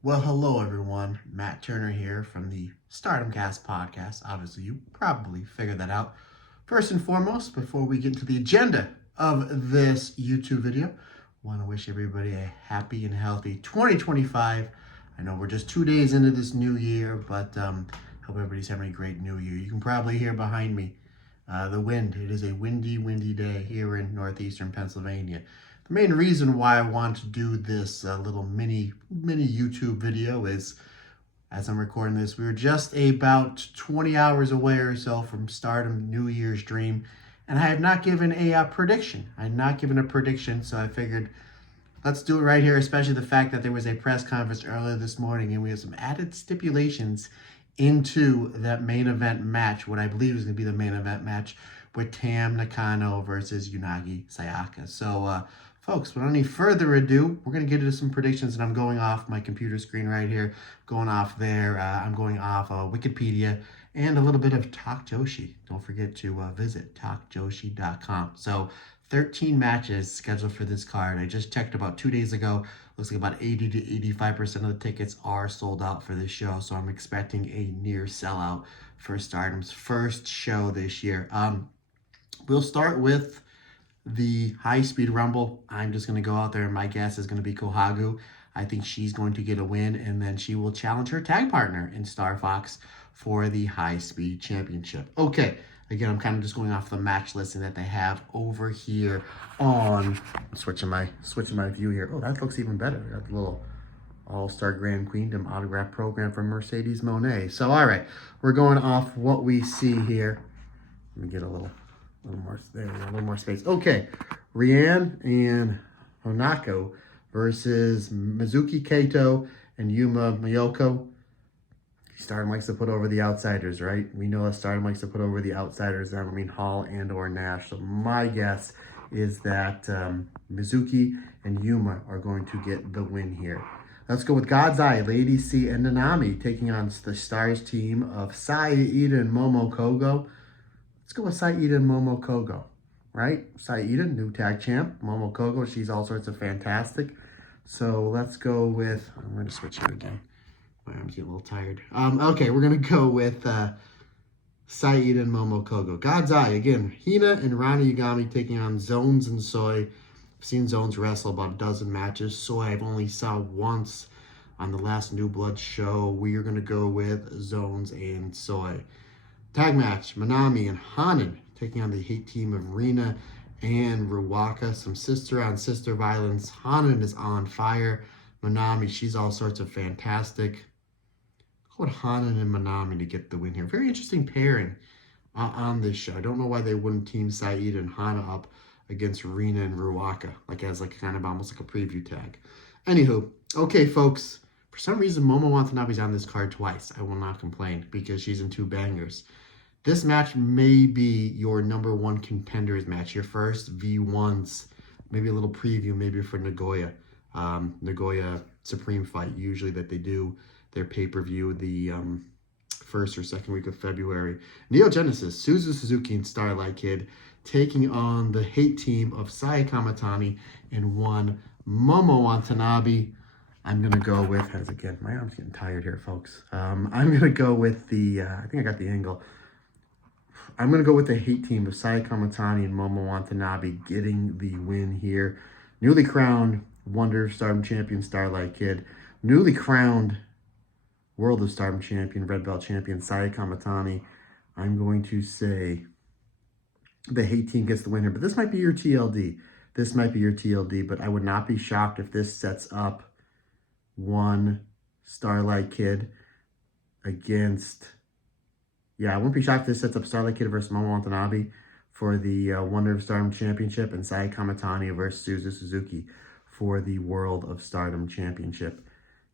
Well, hello everyone. Matt Turner here from the Stardom Cast podcast. Obviously, you probably figured that out. First and foremost, before we get into the agenda of this YouTube video, I want to wish everybody a happy and healthy 2025. I know we're just 2 days into this new year, but hope everybody's having a great new year. You can probably hear behind me the wind. It is a windy day here in northeastern Pennsylvania. The main reason why I want to do this little mini YouTube video is, as I'm recording this, we were just about 20 hours away or so from Stardom New Year's Dream, and I have not given a prediction. I have not given a prediction, so I figured let's do it right here, especially the fact that there was a press conference earlier this morning, and we have some added stipulations into that main event match, what I believe is going to be the main event match with Tam Nakano versus Unagi Sayaka. So, folks, without any further ado, we're going to get into some predictions, and I'm going off my computer screen right here, going off there. I'm going off Wikipedia and a little bit of Talk Joshi. Don't forget to visit talkjoshi.com. So, 13 matches scheduled for this card. I just checked about 2 days ago. Looks like about 80 to 85% of the tickets are sold out for this show, so I'm expecting a near sellout for Stardom's first show this year. We'll start with the high-speed rumble. I'm just going to go out there, and my guess is going to be Kohagu. I think she's going to get a win, and then she will challenge her tag partner in Star Fox for the high-speed championship. Okay, again, I'm kind of just going off the match listing that they have over here on, switching my view here. Oh, that looks even better. Got the little All-Star Grand Queendom autograph program from Mercedes Monet. So, all right, we're going off what we see here. Let me get a little more, there we go, a little more space. Okay, Rianne and Honako versus Mizuki Kato and Yuma Miyoko. Stardom likes to put over the outsiders, right? We know that Stardom likes to put over the outsiders. I mean Hall and or Nash. So my guess is that Mizuki and Yuma are going to get the win here. Let's go with God's Eye, Lady C, and Nanami taking on the Stars team of Saya Ida and Momo Kogo. Let's go with Saida and Momo Kogo, right? Saida, new tag champ. Momo Kogo, she's all sorts of fantastic. So let's go with, I'm going to switch here again. My arms get a little tired. Okay, we're going to go with Saida and Momo Kogo. God's Eye, again, Hina and Rana Yagami taking on Zones and Soy. I've seen Zones wrestle about a dozen matches. Soy I've only saw once on the last New Blood show. We are going to go with Zones and Soy. Tag match, Manami and Hanan taking on the hate team of Rina and Ruwaka. Some sister-on-sister violence. Hanan is on fire. Manami, she's all sorts of fantastic. Go with Hanan and Manami to get the win here. Very interesting pairing on this show. I don't know why they wouldn't team Saeed and Hana up against Rina and Ruwaka, like as like kind of almost like a preview tag. Anywho, okay, folks. For some reason, Momo Watanabe's on this card twice. I will not complain because she's in two bangers. This match may be your number one contenders match, your first V1s, maybe a little preview maybe for Nagoya. Nagoya Supreme Fight, usually that they do their pay-per-view the first or second week of February. Neo Genesis, Suzu Suzuki and Starlight Kid taking on the hate team of Saya Kamatani and one Momo Watanabe. I'm going to go with, as again, my arm's getting tired here, folks. I'm going to go with the, I think I got the angle. I'm going to go with the hate team of Saya Kamatani and Momo Watanabe getting the win here. Newly crowned Wonder of Stardom champion Starlight Kid. Newly crowned World of Stardom champion, Red Belt champion Saya Kamatani. I'm going to say the hate team gets the win here. But this might be your TLD. This might be your TLD, but I would not be shocked if this sets up one Starlight Kid against, I won't be shocked if this sets up Starlight Kid versus Momo Watanabe for the Wonder of Stardom Championship and Saya Kamatani versus Suzu Suzuki for the World of Stardom Championship.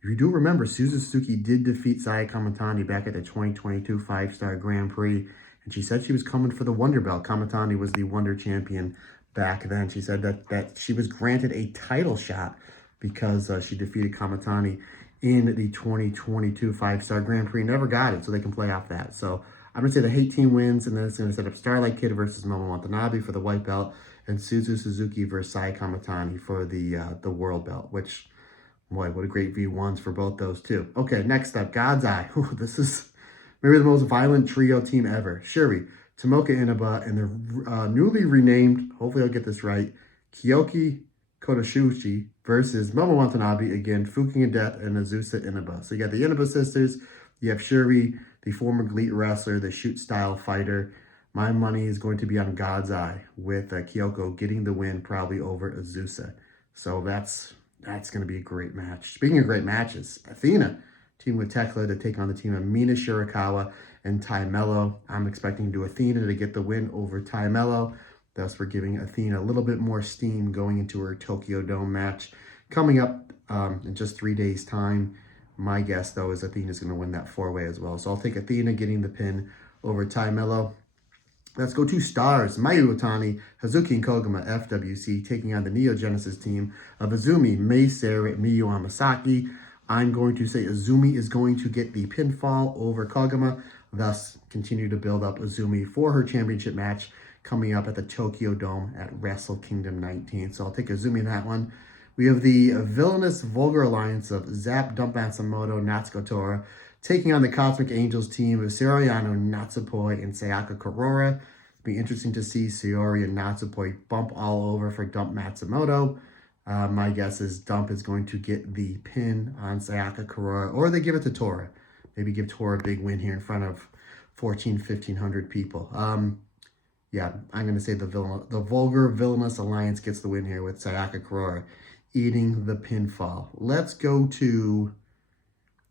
If you do remember, Suzu Suzuki did defeat Saya Kamatani back at the 2022 5-Star Grand Prix, and she said she was coming for the Wonder Belt. Kamatani was the Wonder Champion back then. She said that she was granted a title shot because she defeated Kamatani in the 2022 5-Star Grand Prix. Never got it, so they can play off that. So I'm going to say the hate team wins, and then it's going to set up Starlight Kid versus Momo Watanabe for the white belt, and Suzu Suzuki versus Saya Kamatani for the world belt, which Boy, what a great V1s for both those two. Okay, next up, God's Eye. Ooh, this is maybe the most violent trio team ever. Shuri, Tomoka Inaba, and the newly renamed, hopefully I'll get this right, Kyoki Kodashuchi versus Momo Watanabe, again, Fuking of Death, and Azusa Inaba. So you got the Inaba sisters, you have Shuri, the former GLEAT wrestler, the shoot style fighter. My money is going to be on God's Eye with Kyoko getting the win probably over Azusa. So that's going to be a great match. Speaking of great matches, Athena team with Tekla to take on the team of Mina Shirakawa and Tai Mello. I'm expecting Athena to get the win over Tai Mello. Thus, we're giving Athena a little bit more steam going into her Tokyo Dome match coming up in just 3 days' time. My guess, though, is Athena's going to win that four-way as well. So I'll take Athena getting the pin over Tai Mello. Let's go to Stars. Mayu Otani, Hazuki and Koguma, FWC, taking on the Neo Genesis team of Azumi, Mei Seira, Miyu Hamasaki. I'm going to say Azumi is going to get the pinfall over Koguma, thus continue to build up Azumi for her championship match coming up at the Tokyo Dome at Wrestle Kingdom 19. So I'll take Azumi in that one. We have the villainous vulgar alliance of Zap, Dump Matsumoto, Natsuko Tora, taking on the Cosmic Angels team of Soriano, Natsupoi, and Sayaka Kurora. It'll be interesting to see Sayori and Natsupoi bump all over for Dump Matsumoto. My guess is Dump is going to get the pin on Sayaka Kurora, or they give it to Tora. Maybe give Tora a big win here in front of 1,500 people. Yeah, I'm going to say the vulgar villainous alliance gets the win here with Sayaka Kurora eating the pinfall. Let's go to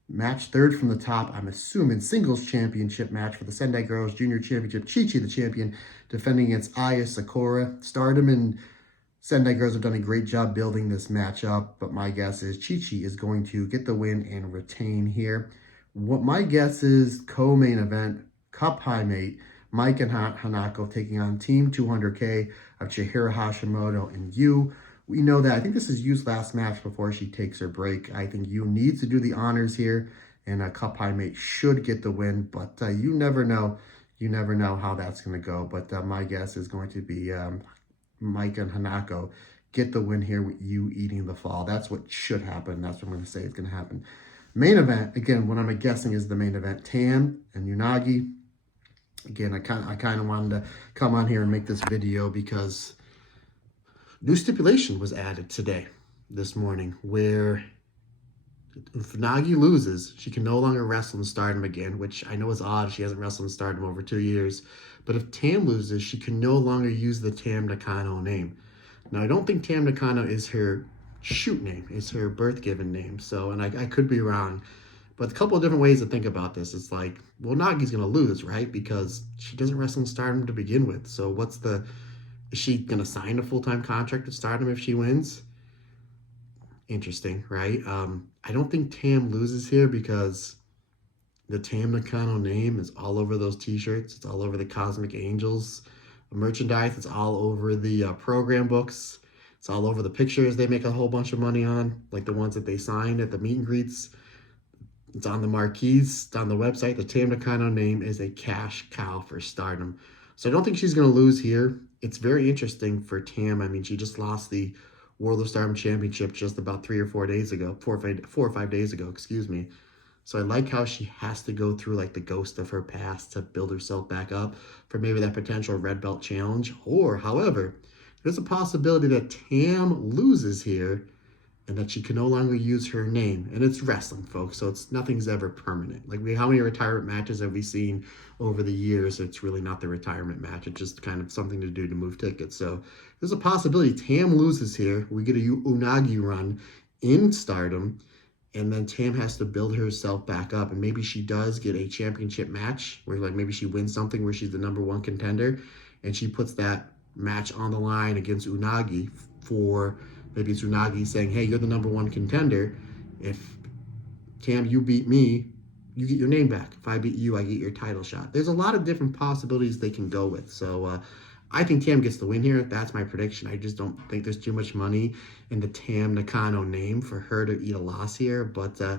match third from the top, I'm assuming, singles championship match for the Sendai Girls Junior Championship. Chi-Chi, the champion, defending against Aya Sakura. Stardom and Sendai Girls have done a great job building this match up, but my guess is Chi-Chi is going to get the win and retain here. What my guess is, co-main event, Cup High Mate, Mike and Hanako taking on Team 200K of Chihiro Hashimoto and Yu. We know that. I think this is Yu's last match before she takes her break. I think Yu needs to do the honors here, and a Cup High Mate should get the win, but you never know. You never know how that's going to go, but my guess is going to be Mike and Hanako get the win here with Yu eating the fall. That's what should happen. That's what I'm going to say is going to happen. Main event, again, what I'm guessing is the main event, Tam and Unagi. Again, I kind of wanted to come on here and make this video because new stipulation was added this morning, where if Nagi loses, she can no longer wrestle in Stardom again, which I know is odd. She hasn't wrestled in Stardom over 2 years. But if Tam loses, she can no longer use the Tam Nakano name. Now, I don't think Tam Nakano is her shoot name. It's her birth-given name. So, and I could be wrong. But a couple of different ways to think about this. It's like, well, Nagi's going to lose, right? Because she doesn't wrestle in Stardom to begin with. So is she going to sign a full-time contract with Stardom if she wins? Interesting, right? I don't think Tam loses here because the Tam Nakano name is all over those t-shirts. It's all over the Cosmic Angels merchandise. It's all over the program books. It's all over the pictures they make a whole bunch of money on, like the ones that they signed at the meet and greets. It's on the marquees. It's on the website. The Tam Nakano name is a cash cow for Stardom. So I don't think she's going to lose here. It's very interesting for Tam. I mean, she just lost the World of Stardom Championship just about 4 or 5 days ago, excuse me. So I like how she has to go through like the ghost of her past to build herself back up for maybe that potential red belt challenge. Or, however, there's a possibility that Tam loses here and that she can no longer use her name. And it's wrestling, folks, so nothing's ever permanent. Like, how many retirement matches have we seen over the years? It's really not the retirement match. It's just kind of something to do to move tickets. So there's a possibility Tam loses here. We get a Unagi run in Stardom, and then Tam has to build herself back up. And maybe she does get a championship match where, like, maybe she wins something where she's the #1 contender, and she puts that match on the line against Unagi for... Maybe it's Unagi saying, hey, you're the #1 contender. If, Tam, you beat me, you get your name back. If I beat you, I get your title shot. There's a lot of different possibilities they can go with. So I think Tam gets the win here. That's my prediction. I just don't think there's too much money in the Tam Nakano name for her to eat a loss here. But I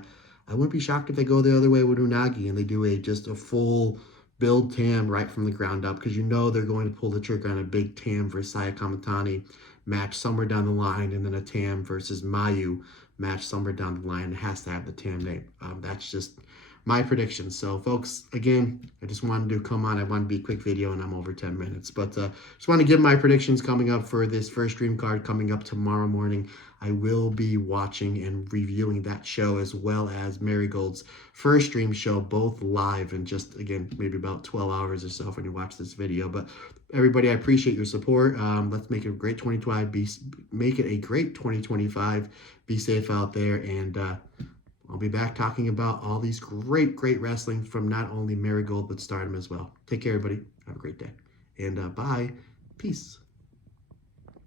wouldn't be shocked if they go the other way with Unagi and they do just a full build Tam right from the ground up, because you know they're going to pull the trigger on a big Tam versus Saya Kamatani match somewhere down the line, and then a Tam versus Mayu match somewhere down the line. It has to have the TAM name. That's just my prediction. So, folks, again, I just wanted to come on. I want to be a quick video, and I'm over 10 minutes. But just want to give my predictions coming up for this first dream card coming up tomorrow morning. I will be watching and reviewing that show as well as Marigold's first stream show, both live in just, again, maybe about 12 hours or so when you watch this video. But everybody, I appreciate your support. Let's make it a great 2025. Make it a great 2025. Be safe out there, and I'll be back talking about all these great wrestling from not only Marigold but Stardom as well. Take care, everybody. Have a great day, and bye. Peace.